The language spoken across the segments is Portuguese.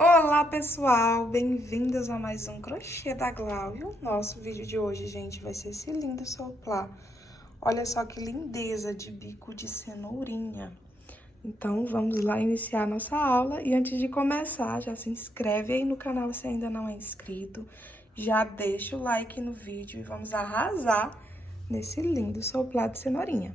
Olá, pessoal! Bem-vindos a mais um Crochê da Gláudio. Nosso vídeo de hoje, gente, vai ser esse lindo soplá. Olha só que lindeza de bico de cenourinha. Então, vamos lá iniciar a nossa aula. E antes de começar, já se inscreve aí no canal se ainda não é inscrito. Já deixa o like no vídeo e vamos arrasar nesse lindo soplá de cenourinha.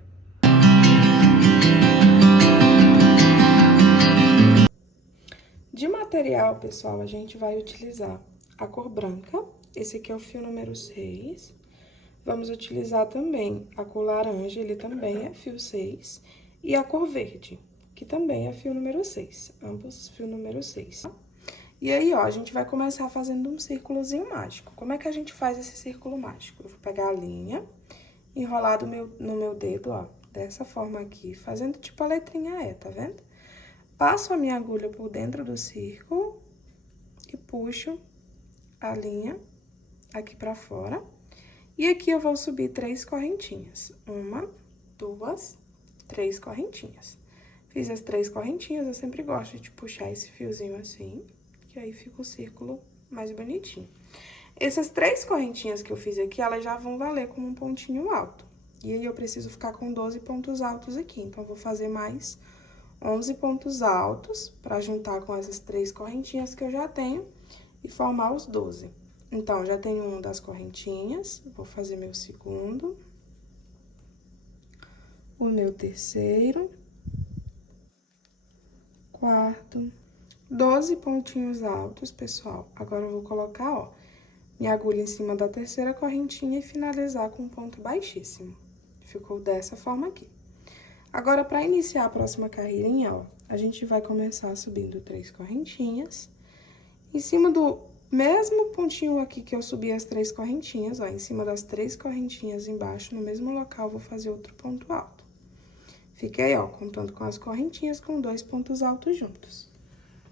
De material, pessoal, a gente vai utilizar a cor branca, esse aqui é o fio número 6. Vamos utilizar também a cor laranja, ele também é fio 6. E a cor verde, que também é fio número 6, ambos fio número 6. E aí, ó, a gente vai começar fazendo um círculozinho mágico. Como é que a gente faz esse círculo mágico? Eu vou pegar a linha, enrolar no meu dedo, ó, dessa forma aqui, fazendo tipo a letrinha E, tá vendo? Passo a minha agulha por dentro do círculo e puxo a linha aqui pra fora. E aqui eu vou subir 3 correntinhas. 1, 2, 3 correntinhas. Fiz as 3 correntinhas, eu sempre gosto de puxar esse fiozinho assim, que aí fica o círculo mais bonitinho. Essas 3 correntinhas que eu fiz aqui, elas já vão valer como um pontinho alto. E aí, eu preciso ficar com 12 pontos altos aqui, então, eu vou fazer mais 11 pontos altos para juntar com essas 3 correntinhas que eu já tenho e formar os 12. Então, já tenho um das correntinhas, vou fazer meu segundo, o meu terceiro, quarto, 12 pontinhos altos, pessoal. Agora, eu vou colocar, ó, minha agulha em cima da terceira correntinha e finalizar com um ponto baixíssimo. Ficou dessa forma aqui. Agora, para iniciar a próxima carreirinha, ó, a gente vai começar subindo 3 correntinhas. Em cima do mesmo pontinho aqui que eu subi as 3 correntinhas, ó, em cima das 3 correntinhas embaixo, no mesmo local, vou fazer outro ponto alto. Fiquei, ó, contando com as correntinhas com 2 pontos altos juntos.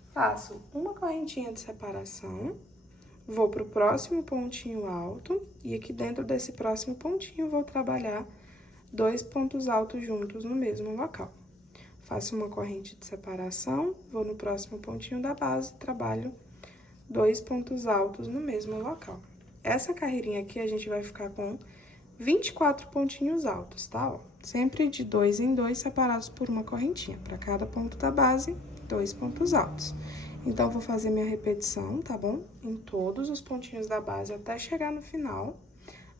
Faço uma correntinha de separação, vou pro próximo pontinho alto, e aqui dentro desse próximo pontinho, vou trabalhar 2 pontos altos juntos no mesmo local. Faço uma corrente de separação, vou no próximo pontinho da base, trabalho 2 pontos altos no mesmo local. Essa carreirinha aqui, a gente vai ficar com 24 pontinhos altos, tá? Ó, sempre de 2 em 2, separados por uma correntinha. Para cada ponto da base, 2 pontos altos. Então, vou fazer minha repetição, tá bom? Em todos os pontinhos da base, até chegar no final.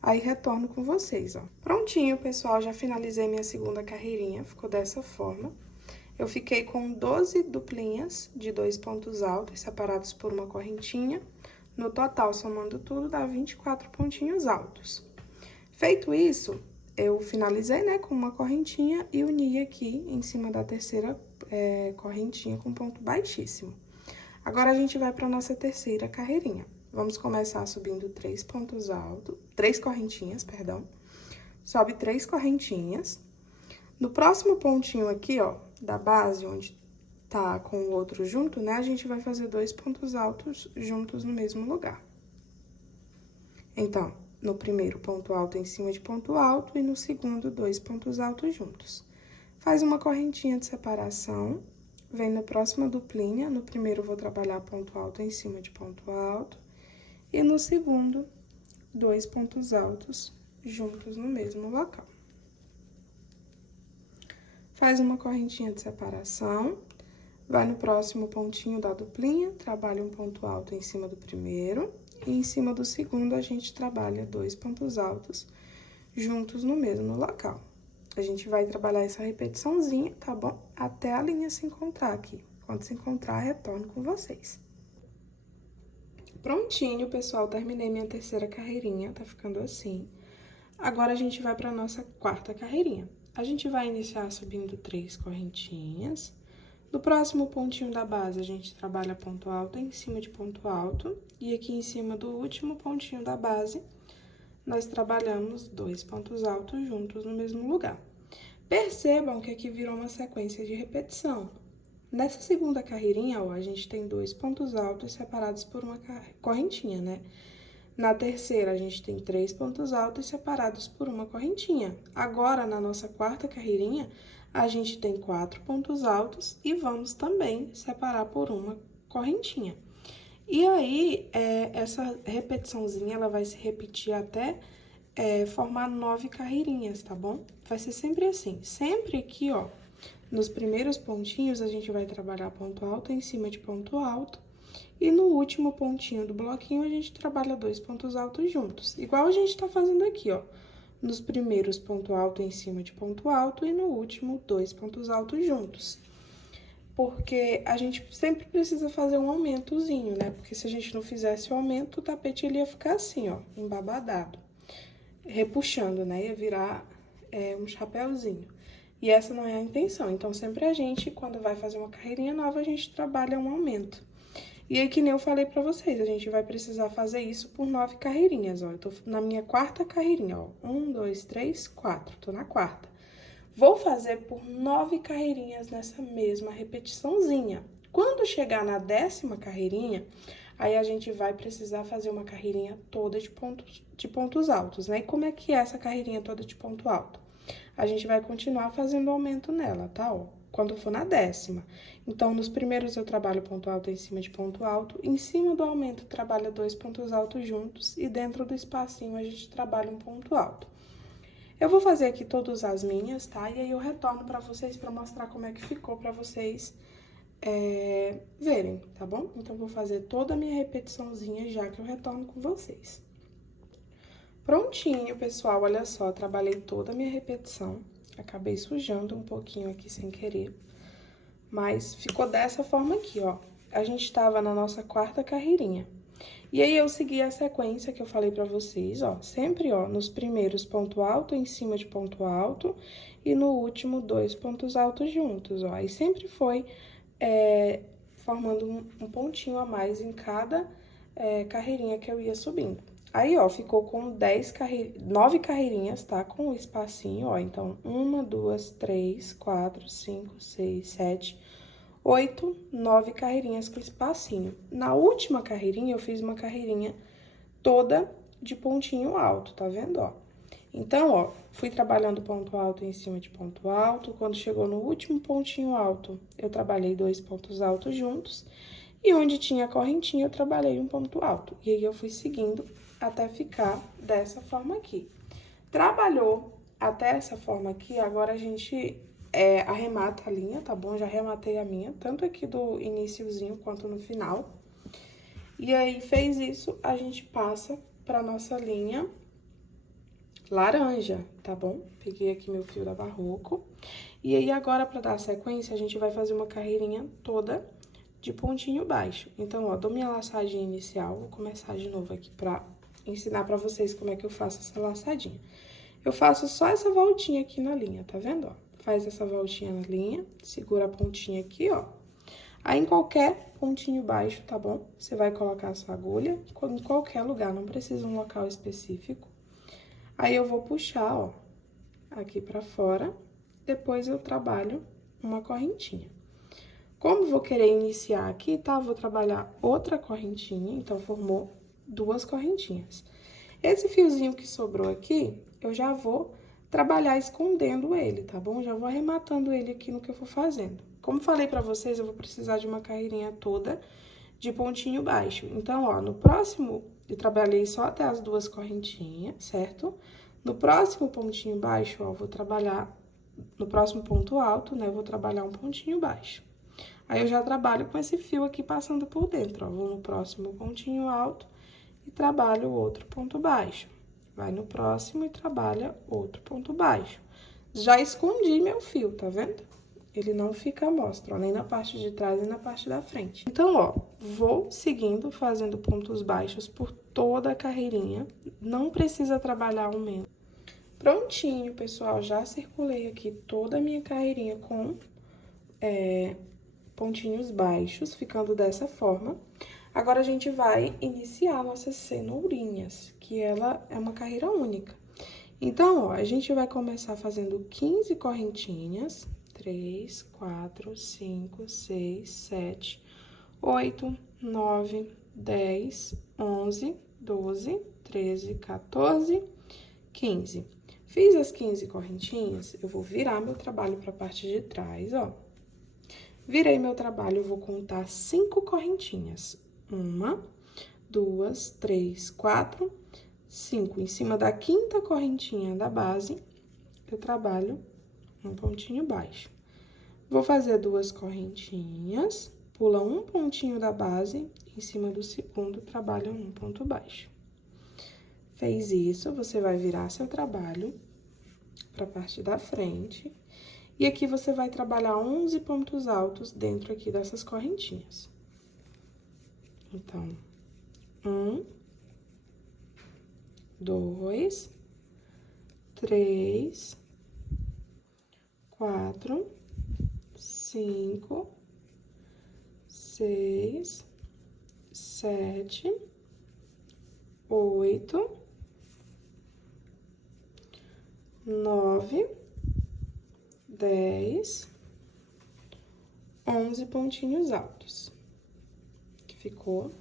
Aí, retorno com vocês, ó. Prontinho, pessoal, já finalizei minha segunda carreirinha, ficou dessa forma. Eu fiquei com 12 duplinhas de 2 pontos altos, separados por uma correntinha. No total, somando tudo, dá 24 pontinhos altos. Feito isso, eu finalizei, né, com uma correntinha e uni aqui em cima da terceira correntinha com ponto baixíssimo. Agora, a gente vai para nossa terceira carreirinha. Vamos começar subindo 3 pontos altos, 3 correntinhas, perdão. Sobe 3 correntinhas. No próximo pontinho aqui, ó, da base, onde tá com o outro junto, né, a gente vai fazer 2 pontos altos juntos no mesmo lugar. Então, no primeiro, ponto alto em cima de ponto alto, e no segundo, 2 pontos altos juntos. Faz uma correntinha de separação, vem na próxima duplinha, no primeiro, vou trabalhar ponto alto em cima de ponto alto. E no segundo, 2 pontos altos juntos no mesmo local. Faz uma correntinha de separação, vai no próximo pontinho da duplinha, trabalha um ponto alto em cima do primeiro, e em cima do segundo, a gente trabalha 2 pontos altos juntos no mesmo local. A gente vai trabalhar essa repetiçãozinha, tá bom? Até a linha se encontrar aqui. Quando se encontrar, retorno com vocês. Prontinho, pessoal, terminei minha terceira carreirinha, tá ficando assim. Agora, a gente vai pra nossa quarta carreirinha. A gente vai iniciar subindo 3 correntinhas. No próximo pontinho da base, a gente trabalha ponto alto em cima de ponto alto. E aqui em cima do último pontinho da base, nós trabalhamos 2 pontos altos juntos no mesmo lugar. Percebam que aqui virou uma sequência de repetição. Nessa segunda carreirinha, ó, a gente tem 2 pontos altos separados por uma correntinha, né? Na terceira, a gente tem 3 pontos altos separados por uma correntinha. Agora, na nossa quarta carreirinha, a gente tem 4 pontos altos e vamos também separar por uma correntinha. E aí, essa repetiçãozinha, ela vai se repetir até formar 9 carreirinhas, tá bom? Vai ser sempre assim. Sempre aqui, ó, nos primeiros pontinhos, a gente vai trabalhar ponto alto em cima de ponto alto. E no último pontinho do bloquinho, a gente trabalha 2 pontos altos juntos. Igual a gente tá fazendo aqui, ó. Nos primeiros, ponto alto em cima de ponto alto. E no último, 2 pontos altos juntos. Porque a gente sempre precisa fazer um aumentozinho, né? Porque se a gente não fizesse o aumento, o tapete ele ia ficar assim, ó, embabadado. Repuxando, né? Ia virar um chapéuzinho. E essa não é a intenção. Então, sempre a gente, quando vai fazer uma carreirinha nova, a gente trabalha um aumento. E aí, que nem eu falei pra vocês, a gente vai precisar fazer isso por 9 carreirinhas, ó. Eu tô na minha quarta carreirinha, ó. 1, 2, 3, 4. Tô na quarta. Vou fazer por 9 carreirinhas nessa mesma repetiçãozinha. Quando chegar na 10ª carreirinha, aí a gente vai precisar fazer uma carreirinha toda de pontos altos, né? E como é que é essa carreirinha toda de ponto alto? A gente vai continuar fazendo aumento nela, tá? Ó, quando for na 10ª. Então, nos primeiros eu trabalho ponto alto em cima de ponto alto, em cima do aumento trabalha 2 pontos altos juntos e dentro do espacinho a gente trabalha um ponto alto. Eu vou fazer aqui todas as minhas, tá? E aí eu retorno pra vocês pra mostrar como é que ficou pra vocês verem, tá bom? Então, vou fazer toda a minha repetiçãozinha já que eu retorno com vocês. Prontinho, pessoal, olha só, trabalhei toda a minha repetição. Acabei sujando um pouquinho aqui sem querer. Mas ficou dessa forma aqui, ó. A gente tava na nossa quarta carreirinha. E aí, eu segui a sequência que eu falei pra vocês, ó. Sempre, ó, nos primeiros ponto alto em cima de ponto alto. E no último, 2 pontos altos juntos, ó. E sempre foi formando um pontinho a mais em cada carreirinha que eu ia subindo. Aí, ó, ficou com 9 carreirinhas, tá? Com o espacinho, ó. Então, 1, 2, 3, 4, 5, 6, 7, 8, 9 carreirinhas com espacinho. Na última carreirinha, eu fiz uma carreirinha toda de pontinho alto, tá vendo, ó? Então, ó, fui trabalhando ponto alto em cima de ponto alto. Quando chegou no último pontinho alto, eu trabalhei 2 pontos altos juntos. E onde tinha a correntinha, eu trabalhei um ponto alto. E aí, eu fui seguindo até ficar dessa forma aqui. Trabalhou até essa forma aqui, agora a gente arremata a linha, tá bom? Já arrematei a minha, tanto aqui do iniciozinho quanto no final. E aí, fez isso, a gente passa pra nossa linha laranja, tá bom? Peguei aqui meu fio da Barroco. E aí, agora, pra dar sequência, a gente vai fazer uma carreirinha toda de pontinho baixo. Então, ó, dou minha laçadinha inicial, vou começar de novo aqui pra ensinar pra vocês como é que eu faço essa laçadinha. Eu faço só essa voltinha aqui na linha, tá vendo, ó? Faz essa voltinha na linha, segura a pontinha aqui, ó. Aí, em qualquer pontinho baixo, tá bom? Você vai colocar a sua agulha em qualquer lugar, não precisa um local específico. Aí, eu vou puxar, ó, aqui pra fora, depois eu trabalho uma correntinha. Como vou querer iniciar aqui, tá? Vou trabalhar outra correntinha, então, formou 2 correntinhas. Esse fiozinho que sobrou aqui, eu já vou trabalhar escondendo ele, tá bom? Já vou arrematando ele aqui no que eu for fazendo. Como falei pra vocês, eu vou precisar de uma carreirinha toda de pontinho baixo. Então, ó, no próximo, eu trabalhei só até as 2 correntinhas, certo? No próximo pontinho baixo, ó, vou trabalhar, no próximo ponto alto, né, eu vou trabalhar um pontinho baixo. Aí, eu já trabalho com esse fio aqui passando por dentro, ó. Vou no próximo pontinho alto e trabalho outro ponto baixo. Vai no próximo e trabalha outro ponto baixo. Já escondi meu fio, tá vendo? Ele não fica à mostra, ó, nem na parte de trás, nem na parte da frente. Então, ó, vou seguindo, fazendo pontos baixos por toda a carreirinha. Não precisa trabalhar aumento. Prontinho, pessoal, já circulei aqui toda a minha carreirinha com pontinhos baixos, ficando dessa forma. Agora, a gente vai iniciar nossas cenourinhas, que ela é uma carreira única. Então, ó, a gente vai começar fazendo 15 correntinhas. 3, 4, 5, 6, 7, 8, 9, 10, 11, 12, 13, 14, 15. Fiz as 15 correntinhas, eu vou virar meu trabalho para a parte de trás, ó. Virei meu trabalho, eu vou contar 5 correntinhas. 1, 2, 3, 4, 5. Em cima da quinta correntinha da base, eu trabalho um pontinho baixo. Vou fazer 2 correntinhas, pula um pontinho da base, em cima do segundo, trabalha um ponto baixo. Fez isso, você vai virar seu trabalho para a parte da frente. E aqui você vai trabalhar 11 pontos altos dentro aqui dessas correntinhas. Então, 1, 2, 3, 4, 5, 6, 7, 8, 9, 10, 11 pontinhos altos. Que ficou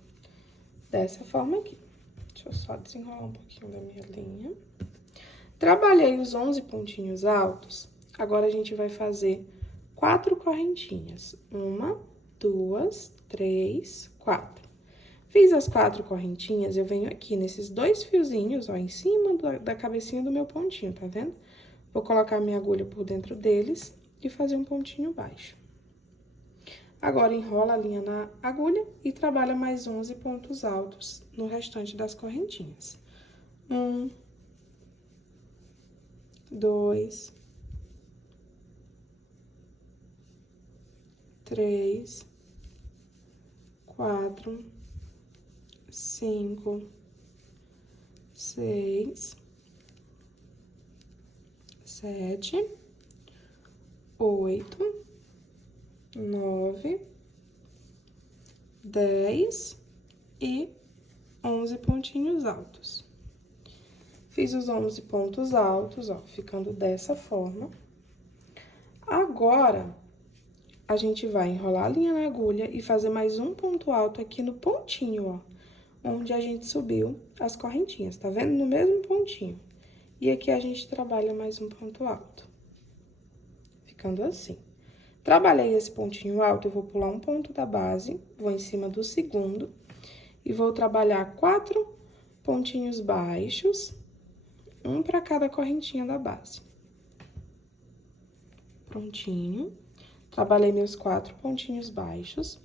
dessa forma aqui. Deixa eu só desenrolar um pouquinho da minha linha. Trabalhei os 11 pontinhos altos, agora a gente vai fazer 4 correntinhas. 1, 2, 3, 4. Fiz as 4 correntinhas, eu venho aqui nesses 2 fiozinhos, ó, em cima da cabecinha do meu pontinho, tá vendo? Vou colocar minha agulha por dentro deles e fazer um pontinho baixo. Agora, enrola a linha na agulha e trabalha mais 11 pontos altos no restante das correntinhas. 1, 2, 3, 4, 5, 6, 7, 8, 9, 10 e 11 pontinhos altos. Fiz os 11 pontos altos, ó, ficando dessa forma. Agora, a gente vai enrolar a linha na agulha e fazer mais um ponto alto aqui no pontinho, ó, onde a gente subiu as correntinhas, tá vendo? No mesmo pontinho. E aqui a gente trabalha mais um ponto alto, ficando assim. Trabalhei esse pontinho alto, eu vou pular um ponto da base, vou em cima do segundo e vou trabalhar 4 pontinhos baixos, um para cada correntinha da base. Prontinho. Trabalhei meus 4 pontinhos baixos.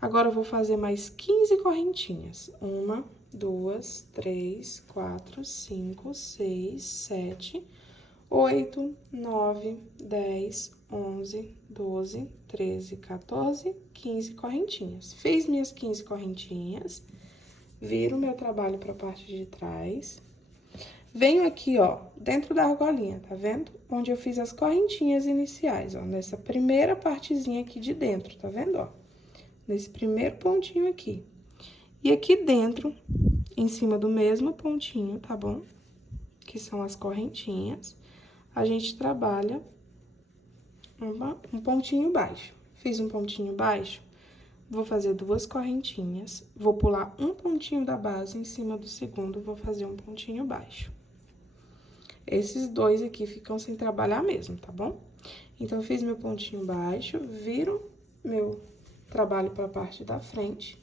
Agora, eu vou fazer mais 15 correntinhas. 1, 2, 3, 4, 5, 6, 7, 8, 9, 10, 11, 12, 13, 14, 15 correntinhas. Fiz minhas 15 correntinhas, viro o meu trabalho para a parte de trás. Venho aqui, ó, dentro da argolinha, tá vendo? Onde eu fiz as correntinhas iniciais, ó, nessa primeira partezinha aqui de dentro, tá vendo, ó? Nesse primeiro pontinho aqui. E aqui dentro, em cima do mesmo pontinho, tá bom? Que são as correntinhas, a gente trabalha um pontinho baixo. Fiz um pontinho baixo, vou fazer 2 correntinhas, vou pular um pontinho da base em cima do segundo, vou fazer um pontinho baixo. Esses 2 aqui ficam sem trabalhar mesmo, tá bom? Então, eu fiz meu pontinho baixo, viro meu trabalho para a parte da frente.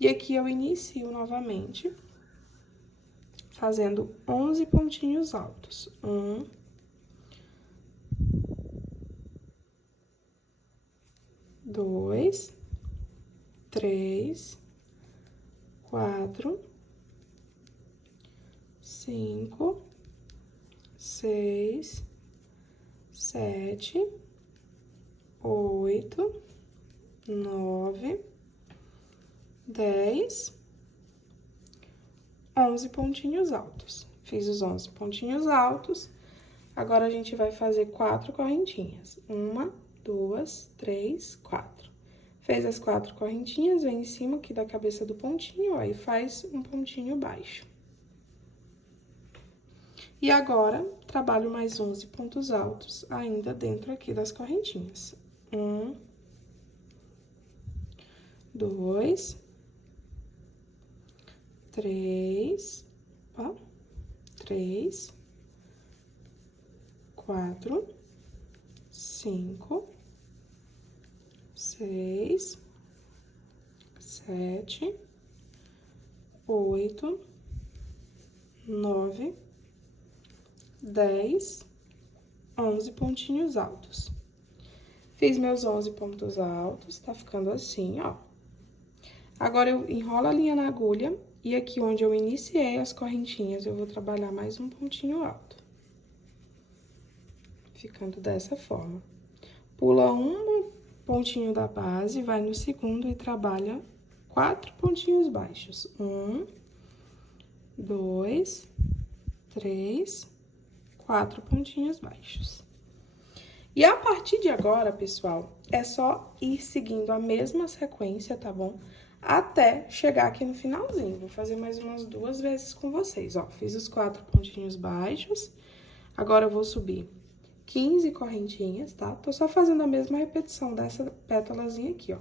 E aqui eu inicio novamente, fazendo 11 pontinhos altos. 1, 2, 3, 4, 5, 6, 7, 8, 9, 10, 11 pontinhos altos. Fiz os 11 pontinhos altos. Agora, a gente vai fazer 4 correntinhas. 1, 2, 3, 4. Fez as 4 correntinhas, vem em cima aqui da cabeça do pontinho, ó, e faz um pontinho baixo. E agora, trabalho mais 11 pontos altos ainda dentro aqui das correntinhas. 1, 2, 3, ó, 3, 4, 5, 6, 7, 8, 9, 10, 11 pontinhos altos. Fiz meus 11 pontos altos, tá ficando assim, ó. Agora, eu enrolo a linha na agulha e aqui onde eu iniciei as correntinhas, eu vou trabalhar mais um pontinho alto. Ficando dessa forma. Pula um pontinho da base, vai no segundo e trabalha 4 pontinhos baixos. 1, 2, 3, 4 pontinhos baixos. E a partir de agora, pessoal, é só ir seguindo a mesma sequência, tá bom? Até chegar aqui no finalzinho. Vou fazer mais umas 2 vezes com vocês, ó. Fiz os 4 pontinhos baixos. Agora, eu vou subir 15 correntinhas, tá? Tô só fazendo a mesma repetição dessa pétalazinha aqui, ó.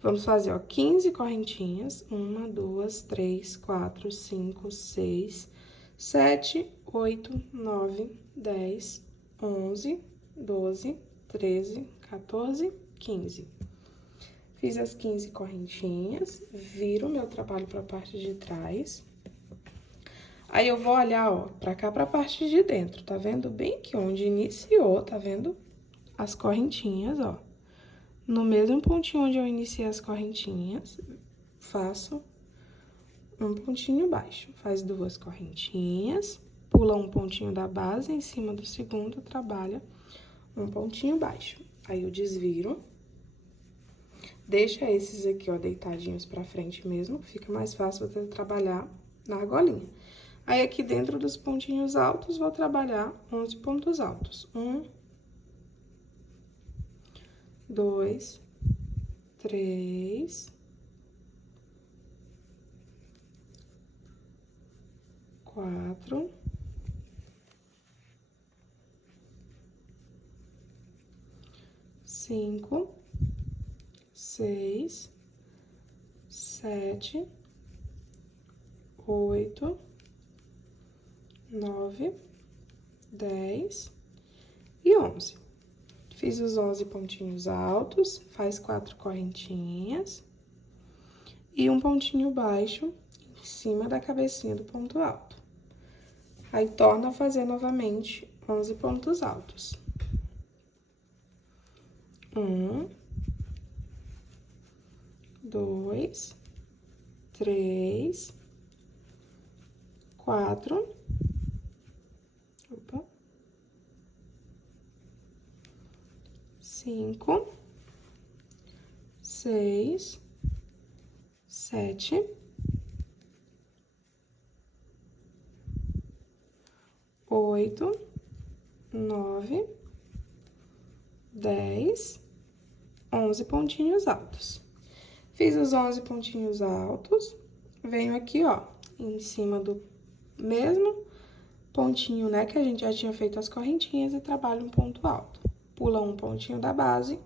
Vamos fazer, ó, 15 correntinhas. 1, 2, 3, 4, 5, 6, 7, 8, 9, 10, 11, 12, 13, 14, 15. Fiz as 15 correntinhas, viro meu trabalho pra parte de trás. Aí, eu vou olhar, ó, pra cá, pra parte de dentro, tá vendo? Bem que onde iniciou, tá vendo? As correntinhas, ó. No mesmo pontinho onde eu iniciei as correntinhas, faço um pontinho baixo. Faz 2 correntinhas, pula um pontinho da base, em cima do segundo, trabalha um pontinho baixo. Aí, eu desviro. Deixa esses aqui, ó, deitadinhos pra frente mesmo, fica mais fácil você trabalhar na argolinha. Aí, aqui dentro dos pontinhos altos, vou trabalhar 11 pontos altos. 1, 2, 3, 4, 5, 6, 7, 8, 9, 10 e 11. Fiz os 11 pontinhos altos, faz 4 correntinhas e um pontinho baixo em cima da cabecinha do ponto alto. Aí, torna a fazer novamente 11 pontos altos. 1, 2, 3, 4, 5, 6, 7, 8, 9, 10, 11 pontinhos altos. Fiz os 11 pontinhos altos, venho aqui, ó, em cima do mesmo pontinho, né, que a gente já tinha feito as correntinhas e trabalho um ponto alto. Pula um pontinho da base,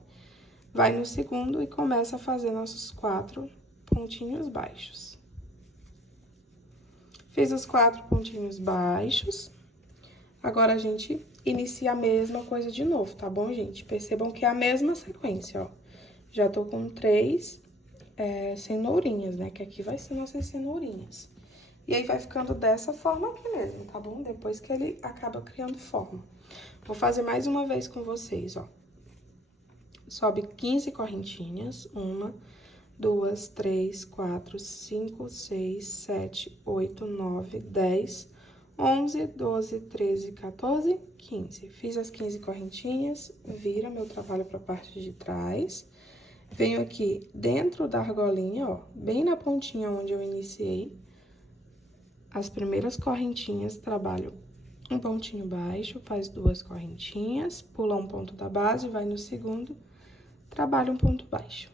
vai no segundo e começa a fazer nossos 4 pontinhos baixos. Fiz os 4 pontinhos baixos. Agora, a gente inicia a mesma coisa de novo, tá bom, gente? Percebam que é a mesma sequência, ó. Já tô com 3 cenourinhas, né? Que aqui vai ser nossas cenourinhas. E aí, vai ficando dessa forma aqui mesmo, tá bom? Depois que ele acaba criando forma. Vou fazer mais uma vez com vocês, ó. Sobe 15 correntinhas. 1, 2, 3, 4, 5, 6, 7, 8, 9, 10, 11, 12, 13, 14, 15. Fiz as 15 correntinhas, vira meu trabalho pra parte de trás. Venho aqui dentro da argolinha, ó, bem na pontinha onde eu iniciei. As primeiras correntinhas, trabalho um pontinho baixo, faz 2 correntinhas, pula um ponto da base, vai no segundo, trabalha um ponto baixo.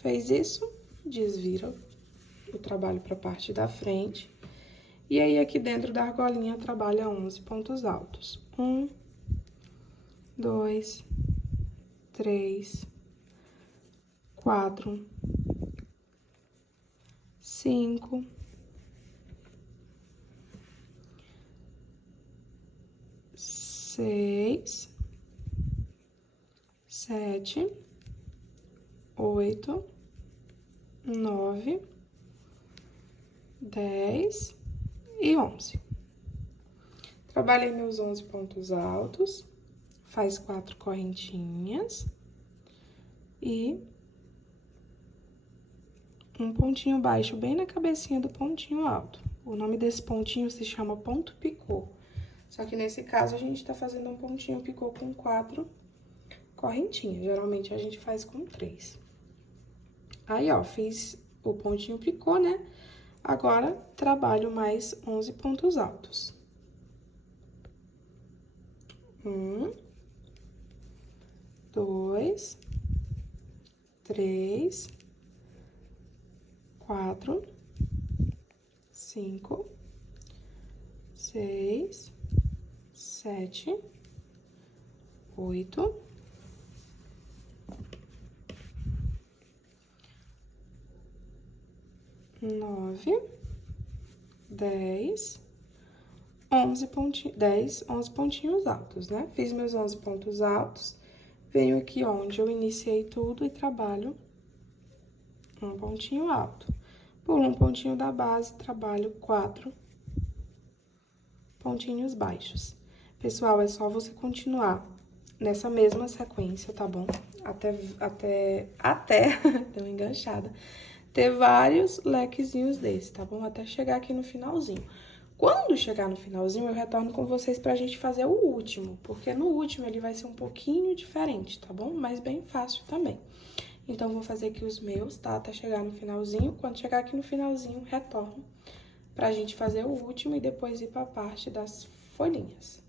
Fez isso, desvira o trabalho pra parte da frente. E aí, aqui dentro da argolinha, trabalha 11 pontos altos. 1, 2, 3, 4, 5, 6, 7, 8, 9, 10 e 11. Trabalhei meus 11 pontos altos, faz 4 correntinhas e um pontinho baixo bem na cabecinha do pontinho alto. O nome desse pontinho se chama ponto picô. Só que nesse caso, a gente tá fazendo um pontinho picô com 4 correntinhas. Geralmente, a gente faz com 3. Aí, ó, fiz o pontinho picô, né? Agora, trabalho mais 11 pontos altos. 1, 2, 3, 4, 5, 6, 7, 8, 9, 10, 11 pontinhos altos, né? Fiz meus 11 pontos altos, venho aqui onde eu iniciei tudo e trabalho um pontinho alto. Pulo um pontinho da base, trabalho 4 pontinhos baixos. Pessoal, é só você continuar nessa mesma sequência, tá bom? Até deu uma enganchada. Ter vários lequezinhos desses, tá bom? Até chegar aqui no finalzinho. Quando chegar no finalzinho, eu retorno com vocês pra gente fazer o último, porque no último ele vai ser um pouquinho diferente, tá bom? Mas bem fácil também. Então, vou fazer aqui os meus, tá? Até chegar no finalzinho. Quando chegar aqui no finalzinho, retorno pra gente fazer o último e depois ir pra parte das folhinhas.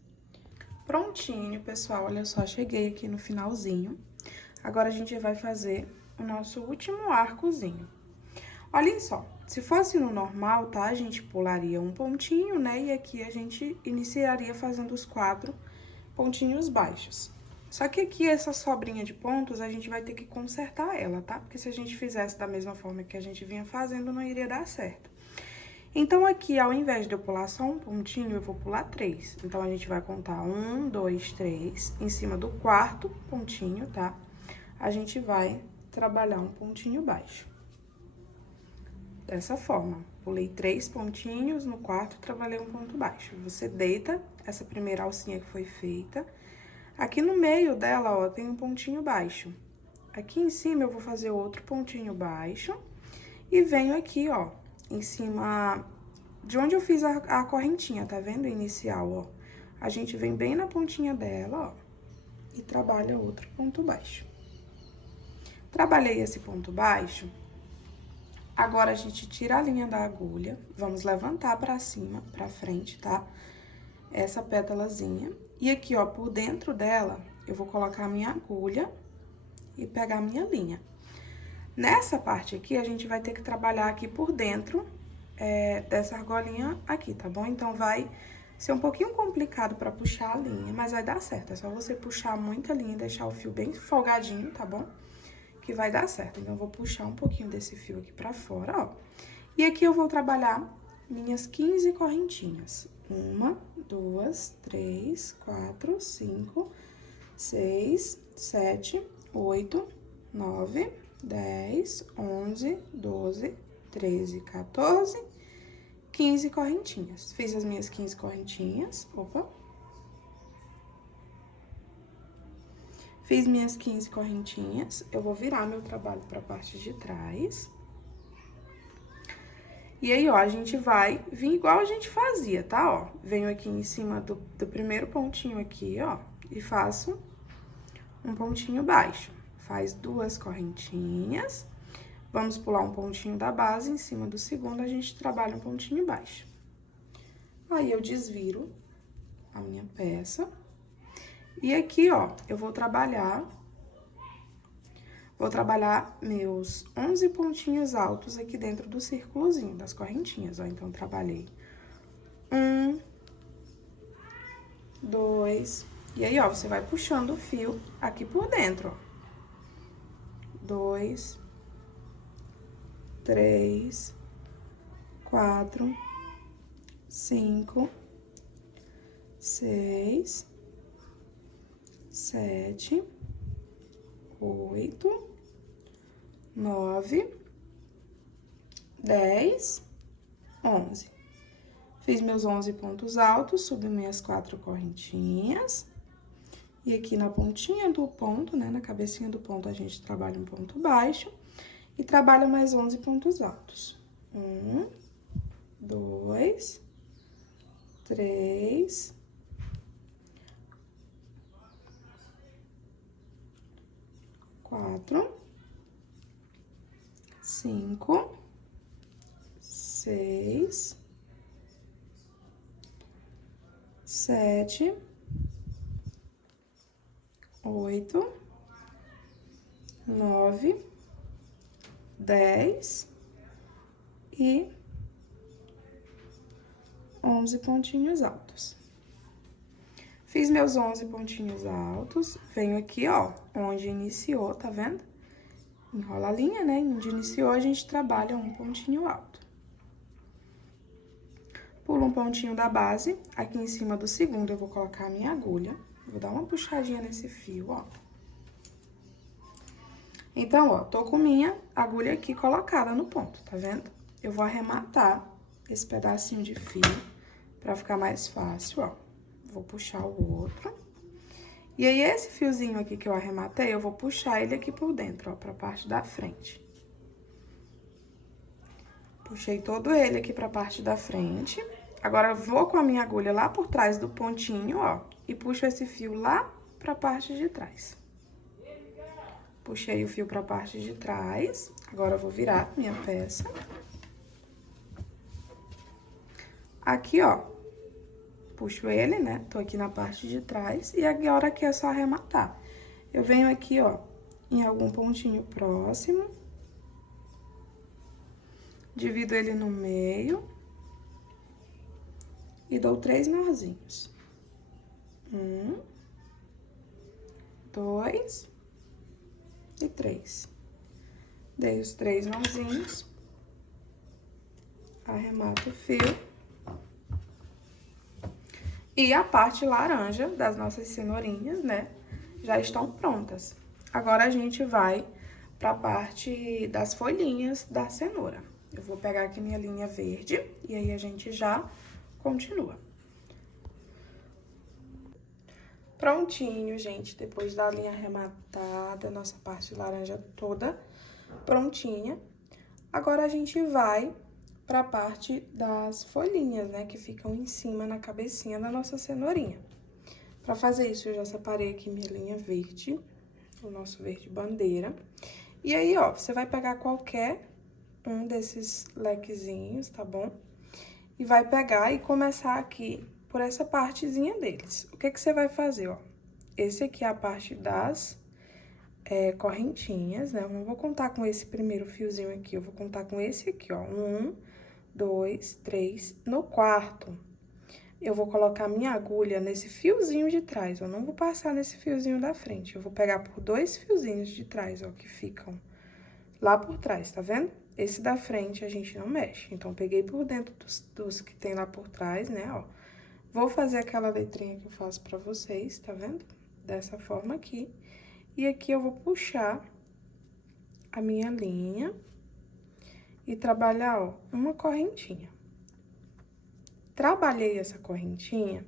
Prontinho, pessoal. Olha só, cheguei aqui no finalzinho. Agora, a gente vai fazer o nosso último arcozinho. Olhem só, se fosse no normal, tá? A gente pularia um pontinho, né? E aqui a gente iniciaria fazendo os 4 pontinhos baixos. Só que aqui, essa sobrinha de pontos, a gente vai ter que consertar ela, tá? Porque se a gente fizesse da mesma forma que a gente vinha fazendo, não iria dar certo. Então, aqui, ao invés de eu pular só um pontinho, eu vou pular 3. Então, a gente vai contar 1, 2, 3. Em cima do 4º pontinho, tá? A gente vai trabalhar um pontinho baixo. Dessa forma, pulei 3 pontinhos, no 4º trabalhei um ponto baixo. Você deita essa primeira alcinha que foi feita. Aqui no meio dela, ó, tem um pontinho baixo. Aqui em cima, eu vou fazer outro pontinho baixo. E venho aqui, ó, em cima de onde eu fiz a correntinha, tá vendo? Inicial, ó. A gente vem bem na pontinha dela, ó, e trabalha outro ponto baixo. Trabalhei esse ponto baixo. Agora, a gente tira a linha da agulha, vamos levantar pra cima, pra frente, tá? Essa pétalazinha. E aqui, ó, por dentro dela, eu vou colocar a minha agulha e pegar a minha linha. Nessa parte aqui, a gente vai ter que trabalhar aqui por dentro dessa argolinha aqui, tá bom? Então, vai ser um pouquinho complicado pra puxar a linha, mas vai dar certo. É só você puxar muita linha e deixar o fio bem folgadinho, tá bom? Que vai dar certo. Então, eu vou puxar um pouquinho desse fio aqui pra fora, ó. E aqui eu vou trabalhar minhas 15 correntinhas. 1, 2, 3, 4, 5, 6, 7, 8, 9, 10, 11, 12, 13, 14, 15 correntinhas. Fiz as minhas 15 correntinhas. Opa. Fiz minhas 15 correntinhas, eu vou virar meu trabalho pra parte de trás. E aí, ó, a gente vai vir igual a gente fazia, tá, ó? Venho aqui em cima do primeiro pontinho aqui, ó, e faço um pontinho baixo. Faz 2 correntinhas, vamos pular um pontinho da base, em cima do segundo a gente trabalha um pontinho baixo. Aí, eu desviro a minha peça. E aqui, ó, eu vou trabalhar meus 11 pontinhos altos aqui dentro do círculozinho, das correntinhas, ó. Então, trabalhei 1, 2, e aí, ó, você vai puxando o fio aqui por dentro, ó. 2, 3, 4, 5, 6, 7, 8, 9, 10, 11. Fiz meus 11 pontos altos, subi minhas 4 correntinhas. E aqui na pontinha do ponto, né, na cabecinha do ponto, a gente trabalha um ponto baixo e trabalha mais 11 pontos altos. 1, 2, 3, 4, 5, 6, 7, 8, 9, 10 e 11 pontinhos altos. Fiz meus 11 pontinhos altos, venho aqui, ó, onde iniciou, tá vendo? Enrola a linha, né? Onde iniciou, a gente trabalha um pontinho alto. Pulo um pontinho da base, aqui em cima do segundo eu vou colocar a minha agulha. Vou dar uma puxadinha nesse fio, ó. Então, ó, tô com minha agulha aqui colocada no ponto, tá vendo? Eu vou arrematar esse pedacinho de fio pra ficar mais fácil, ó. Vou puxar o outro. E aí, esse fiozinho aqui que eu arrematei, eu vou puxar ele aqui por dentro, ó, pra parte da frente. Puxei todo ele aqui pra parte da frente. Agora, eu vou com a minha agulha lá por trás do pontinho, ó, e puxo esse fio lá pra parte de trás. Puxei o fio pra parte de trás. Agora, eu vou virar minha peça. Aqui, ó, puxo ele, né? Tô aqui na parte de trás. E agora aqui é só arrematar. Eu venho aqui, ó, em algum pontinho próximo. Divido ele no meio. E dou 3 nozinhos. 1, 2 e 3. Dei os 3 nozinhos. Arremato o fio. E a parte laranja das nossas cenourinhas, né, já estão prontas. Agora, a gente vai pra parte das folhinhas da cenoura. Eu vou pegar aqui minha linha verde e aí a gente já continua. Prontinho, gente, depois da linha arrematada, nossa parte laranja toda prontinha. Agora, a gente vai pra parte das folhinhas, né, que ficam em cima na cabecinha da nossa cenourinha. Pra fazer isso, eu já separei aqui minha linha verde, o nosso verde bandeira. E aí, ó, você vai pegar qualquer um desses lequezinhos, tá bom? E vai pegar e começar aqui por essa partezinha deles. O que que você vai fazer, ó? Esse aqui é a parte das correntinhas, né? Eu não vou contar com esse primeiro fiozinho aqui, eu vou contar com esse aqui, ó. 1, 2, 3. No quarto, eu vou colocar minha agulha nesse fiozinho de trás, eu não vou passar nesse fiozinho da frente. Eu vou pegar por 2 fiozinhos de trás, ó, que ficam lá por trás, tá vendo? Esse da frente a gente não mexe. Então, peguei por dentro dos que tem lá por trás, né, ó. Vou fazer aquela letrinha que eu faço pra vocês, tá vendo? Dessa forma aqui. E aqui eu vou puxar a minha linha e trabalhar, ó, uma correntinha. Trabalhei essa correntinha,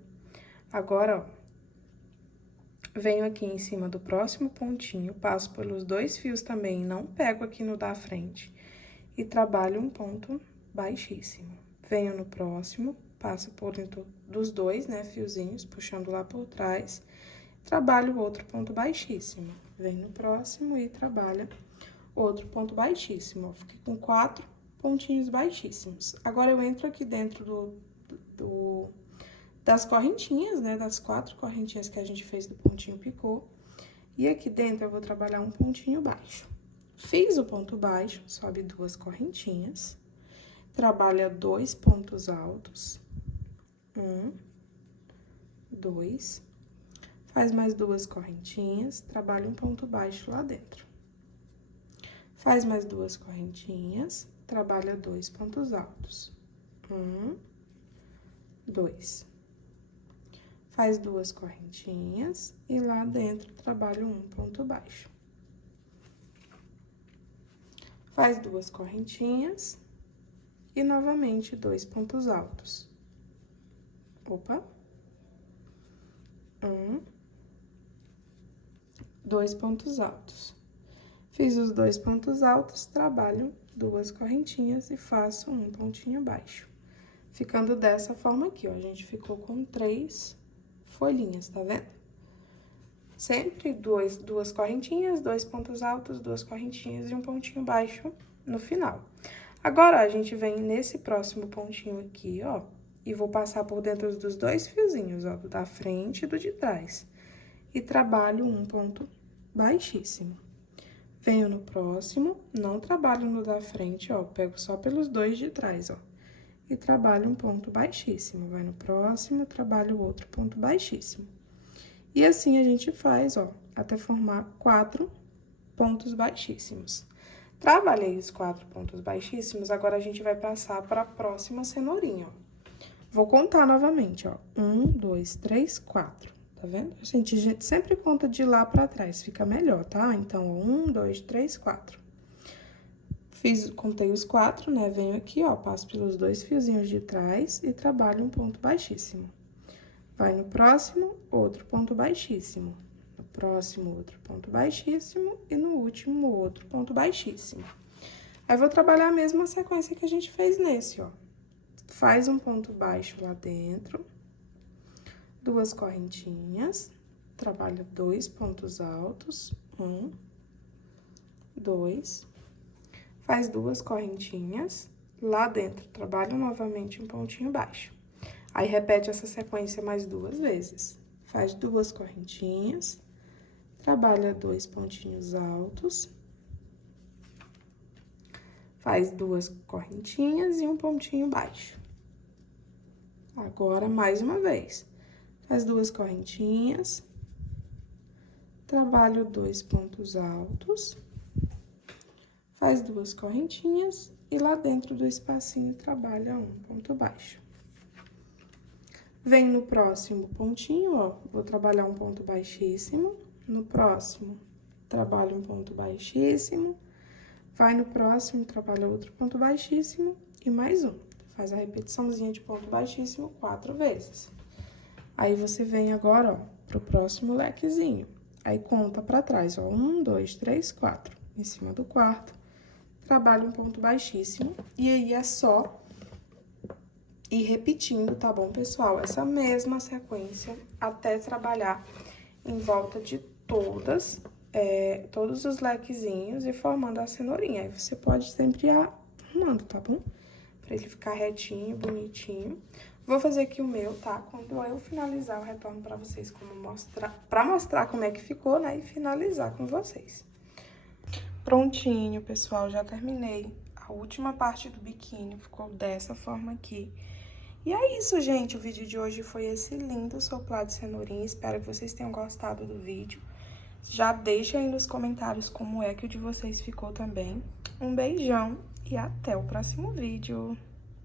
agora, ó, venho aqui em cima do próximo pontinho, passo pelos 2 fios também, não pego aqui no da frente e trabalho um ponto baixíssimo. Venho no próximo, passo por dentro dos 2, né, fiozinhos, puxando lá por trás, trabalho outro ponto baixíssimo. Venho no próximo e trabalho outro ponto baixíssimo, ó, fiquei com 4 pontinhos baixíssimos. Agora, eu entro aqui dentro das correntinhas, né, das 4 correntinhas que a gente fez do pontinho picô. E aqui dentro eu vou trabalhar um pontinho baixo. Fiz o ponto baixo, sobe 2 correntinhas, trabalha 2 pontos altos. 1, 2, faz mais 2 correntinhas, trabalha um ponto baixo lá dentro. Faz mais 2 correntinhas, trabalha 2 pontos altos. 1, 2. Faz 2 correntinhas e lá dentro trabalho um ponto baixo. Faz 2 correntinhas e novamente 2 pontos altos. Opa. 1, 2 pontos altos. Fiz os 2 pontos altos, trabalho 2 correntinhas e faço um pontinho baixo. Ficando dessa forma aqui, ó, a gente ficou com 3 folhinhas, tá vendo? Sempre duas correntinhas, 2 pontos altos, 2 correntinhas e um pontinho baixo no final. Agora, a gente vem nesse próximo pontinho aqui, ó, e vou passar por dentro dos 2 fiozinhos, ó, do da frente e do de trás. E trabalho um ponto baixíssimo. Venho no próximo, não trabalho no da frente, ó, pego só pelos 2 de trás, ó. E trabalho um ponto baixíssimo. Vai no próximo, trabalho outro ponto baixíssimo. E assim a gente faz, ó, até formar 4 pontos baixíssimos. Trabalhei os 4 pontos baixíssimos, agora a gente vai passar para a próxima cenourinha, ó. Vou contar novamente, ó. 1, 2, 3, 4. Tá vendo? A gente sempre conta de lá pra trás, fica melhor, tá? Então, 1, 2, 3, 4. Contei os 4, né? Venho aqui, ó, passo pelos 2 fiozinhos de trás e trabalho um ponto baixíssimo. Vai no próximo, outro ponto baixíssimo. No próximo, outro ponto baixíssimo e no último, outro ponto baixíssimo. Aí, vou trabalhar a mesma sequência que a gente fez nesse, ó. Faz um ponto baixo lá dentro. 2 correntinhas, trabalha 2 pontos altos, 1, 2, faz 2 correntinhas, lá dentro, trabalha novamente um pontinho baixo. Aí, repete essa sequência mais 2 vezes. Faz 2 correntinhas, trabalha 2 pontinhos altos, faz 2 correntinhas e um pontinho baixo. Agora, mais uma vez. Faz 2 correntinhas, trabalho 2 pontos altos, faz 2 correntinhas e lá dentro do espacinho trabalha um ponto baixo. Vem no próximo pontinho, ó, vou trabalhar um ponto baixíssimo, no próximo trabalho um ponto baixíssimo, vai no próximo, trabalha outro ponto baixíssimo e mais um. Faz a repetiçãozinha de ponto baixíssimo 4 vezes. Aí, você vem agora, ó, pro próximo lequezinho. Aí, conta pra trás, ó, 1, 2, 3, 4. Em cima do quarto, trabalha um ponto baixíssimo. E aí, é só ir repetindo, tá bom, pessoal? Essa mesma sequência até trabalhar em volta de todos os lequezinhos e formando a cenourinha. Aí, você pode sempre ir arrumando, tá bom? Pra ele ficar retinho, bonitinho. Vou fazer aqui o meu, tá? Quando eu finalizar, eu retorno pra vocês pra mostrar como é que ficou, né? E finalizar com vocês. Prontinho, pessoal, já terminei a última parte do biquíni, ficou dessa forma aqui. E é isso, gente, o vídeo de hoje foi esse lindo soplado de cenourinha, espero que vocês tenham gostado do vídeo. Já deixa aí nos comentários como é que o de vocês ficou também. Um beijão e até o próximo vídeo.